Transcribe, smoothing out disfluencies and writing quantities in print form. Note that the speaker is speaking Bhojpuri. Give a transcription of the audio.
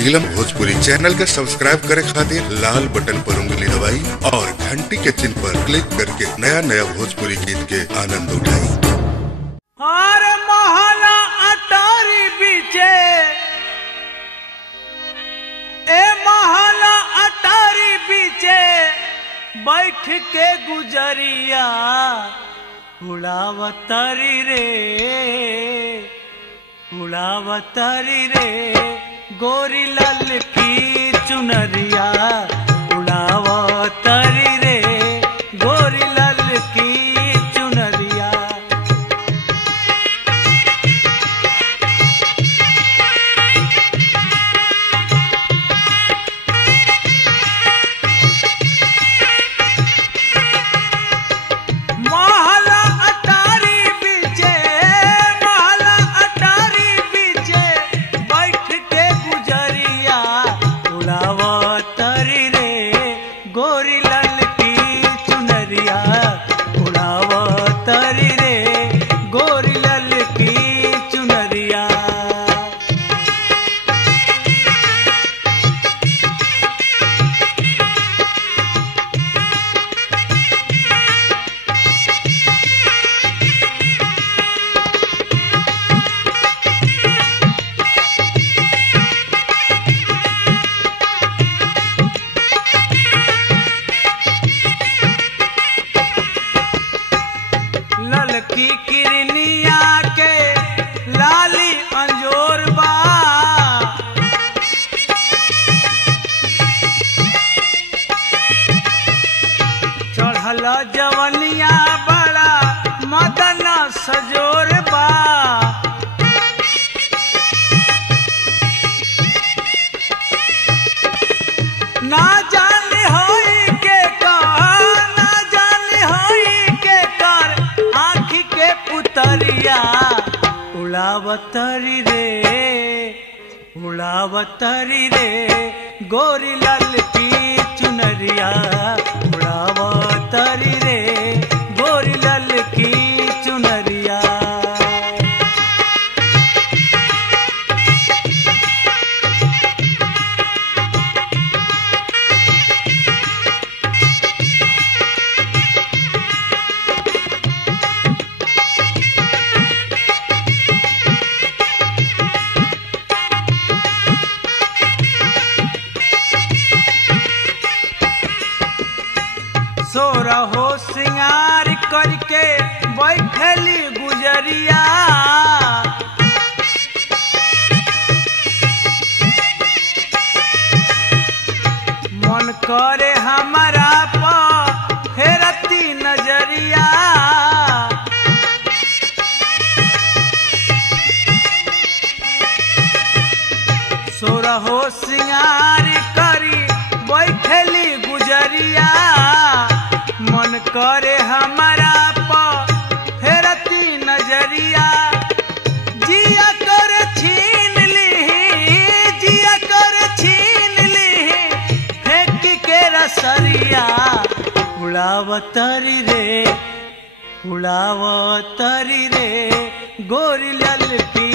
नीलम भोजपुरी चैनल के सब्सक्राइब करे खातिर लाल बटन पर उंगली दबाई और घंटी के चिन्ह पर क्लिक करके नया नया भोजपुरी गीत के आनंद उठाई। हर महला अटारी बीचे ए महला अटारी बीचे बैठ के गुजरिया उड़ावतरी रे गोरी लाल की चुनरिया उड़ावतरी रे गोरी लाल की चुनरिया। महला अटारी बीचे बैठ के गुजरिया उड़ावतरी रे गोरी लाल की चुनरिया उड़ावतरी रे गोरी लाल की चुनरिया। ललकी किरनिया के लाली अंजोर बा चढ़ल जवनिया बड़ा मदन सजोर बा ना जाने होई के कर ना जाने होई के कर आँखी के पुतरिया उड़ावतरी रे गोरी लाल की चुनरिया उड़ावतरी रे गोरी लाल की चुनरिया। सोरा हो सिंगार करके बैठली गुजरिया मन करे हमारा पर फेरती नजरिया सोरा हो सिंगार करी बैठली गुजरिया मन करे हमारा पर फेरती नजरिया जिया कर छीन ली फेंक के रसरिया उड़ावतरी रे गोरी लाल की